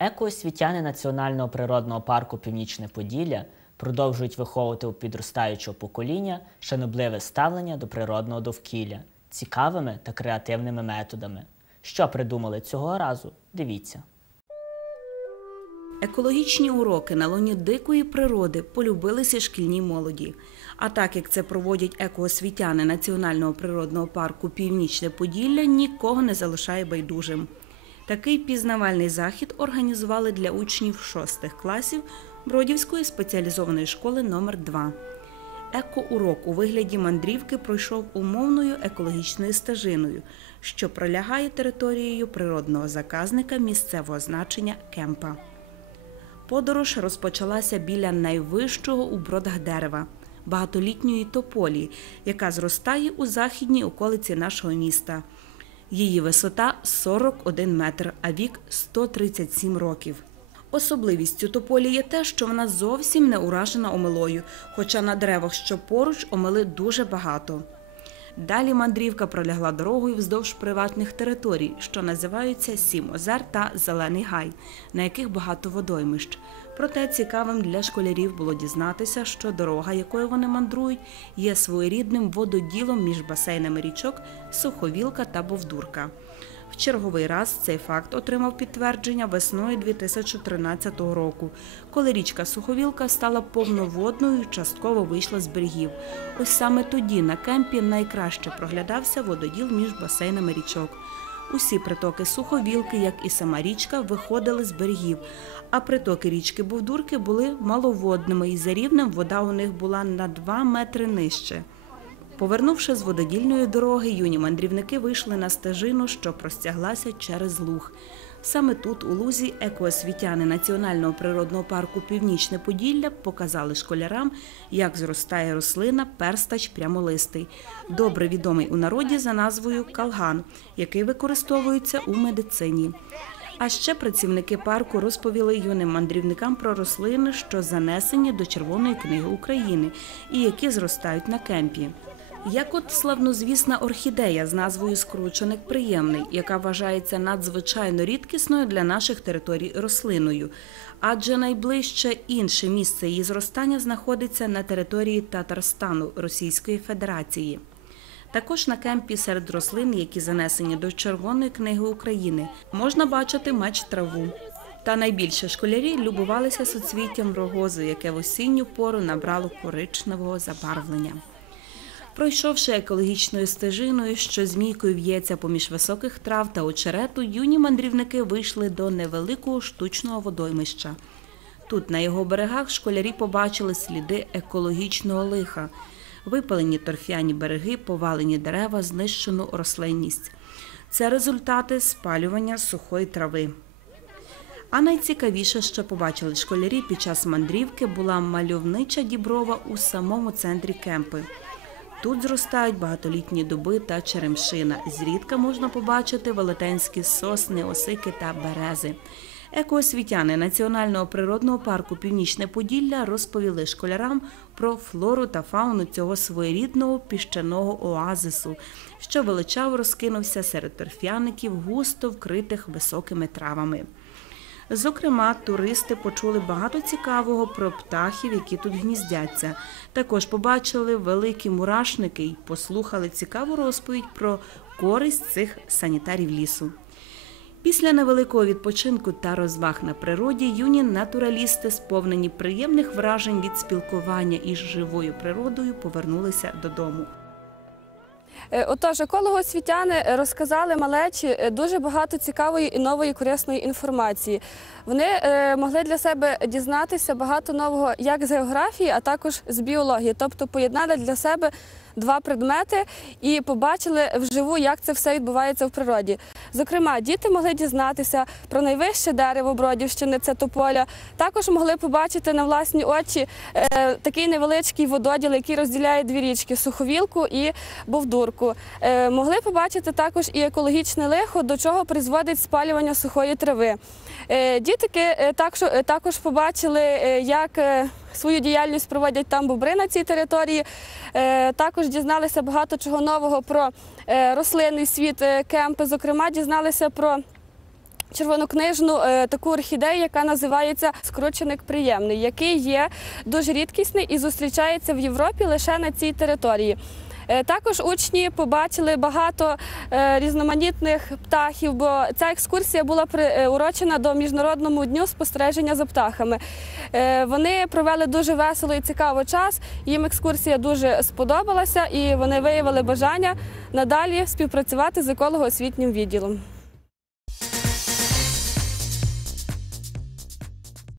Екоосвітяни Національного природного парку Північне Поділля продовжують виховувати у підростаючого покоління шанобливе ставлення до природного довкілля цікавими та креативними методами. Що придумали цього разу? Дивіться. Екологічні уроки на лоні дикої природи полюбилися шкільній молоді. А так як це проводять екоосвітяни Національного природного парку Північне Поділля, нікого не залишає байдужим. Такий пізнавальний захід організували для учнів шостих класів Бродівської спеціалізованої школи номер 2 Еко-урок у вигляді мандрівки пройшов умовною екологічною стежиною, що пролягає територією природного заказника місцевого значення кемпа. Подорож розпочалася біля найвищого у бродах дерева багатолітньої тополі, яка зростає у західній околиці нашого міста. Її висота 41 метр, а вік 137 років. Особливістю тополі є те, що вона зовсім не уражена омилою, хоча на деревах, що поруч, омили дуже багато. Далі мандрівка пролягла дорогою вздовж приватних територій, що називаються Сім озер та Зелений гай, на яких багато водоймищ. Проте цікавим для школярів було дізнатися, що дорога, якою вони мандрують, є своєрідним вододілом між басейнами річок Суховілка та Бовдурка. В черговий раз цей факт отримав підтвердження весною 2013 року, коли річка Суховілка стала повноводною і частково вийшла з берегів. Ось саме тоді на кемпі найкраще проглядався вододіл між басейнами річок. Усі притоки суховілки, як і сама річка, виходили з берегів. А притоки річки Бовдурки були маловодними і за рівнем вода у них була на 2 метри нижче. Повернувши з вододільної дороги, юні мандрівники вийшли на стежину, що простяглася через луг. Саме тут, у лузі, екоосвітяни Національного природного парку Північне Поділля показали школярам, як зростає рослина перстач прямолистий, добре відомий у народі за назвою калган, який використовується у медицині. А ще працівники парку розповіли юним мандрівникам про рослини, що занесені до Червоної книги України і які зростають на кемпі. Як от славнозвісна орхідея з назвою Скручених приємний, яка вважається надзвичайно рідкісною для наших територій рослиною, адже найближче інше місце її зростання знаходиться на території Татарстану Російської Федерації. Також на кемпі серед рослин, які занесені до Червоної книги України, можна бачити меч траву. Та найбільше школярі любувалися соцвіттям рогозу, яке в осінню пору набрало коричневого забарвлення. Пройшовши екологічною стежиною, що змійкою в'ється поміж високих трав та очерету, юні мандрівники вийшли до невеликого штучного водоймища. Тут на його берегах школярі побачили сліди екологічного лиха. Випалені торф'яні береги, повалені дерева, знищену рослинність. Це результати спалювання сухої трави. А найцікавіше, що побачили школярі під час мандрівки, була мальовнича діброва у самому центрі кемпи. Тут зростають багатолітні дуби та черемшина. Зрідка можна побачити велетенські сосни, осики та берези. Екоосвітяни Національного природного парку Північне Поділля розповіли школярам про флору та фауну цього своєрідного піщаного оазису, що величав розкинувся серед торф'яників, густо вкритих високими травами. Зокрема, туристи почули багато цікавого про птахів, які тут гніздяться. Також побачили великі мурашники і послухали цікаву розповідь про користь цих санітарів лісу. Після невеликого відпочинку та розваг на природі юні натуралісти, сповнені приємних вражень від спілкування із живою природою, повернулися додому. Е, отож, еколого-освітяни розказали малечі е, дуже багато цікавої і нової корисної інформації. Вони е, могли для себе дізнатися багато нового як з географії, а також з біології, тобто поєднали для себе два предмети і побачили вживу, як це все відбувається в природі. Зокрема, діти могли дізнатися про найвище дерево Бродівщини, це тополя. Також могли побачити на власні очі е, такий невеличкий вододіл, який розділяє дві річки суховілку і бовдурку. Е, могли побачити також і екологічне лихо, до чого призводить спалювання сухої трави. Е, дітики також, також побачили, як свою діяльність проводять там бобри на цій території. Е, також дізналися багато чого нового про е, рослинний світ е, кемпи. Зокрема, дізналися про червонокнижну таку орхідею, яка називається скрученик приємний, який є дуже рідкісний і зустрічається в Європі лише на цій території. Е, також учні побачили багато е, різноманітних птахів, бо ця екскурсія була приурочена е, до міжнародному дню спостереження за птахами. Вони провели дуже весело і цікаво час. Їм екскурсія дуже сподобалася, і вони виявили бажання надалі співпрацювати з еколого-освітнім відділом.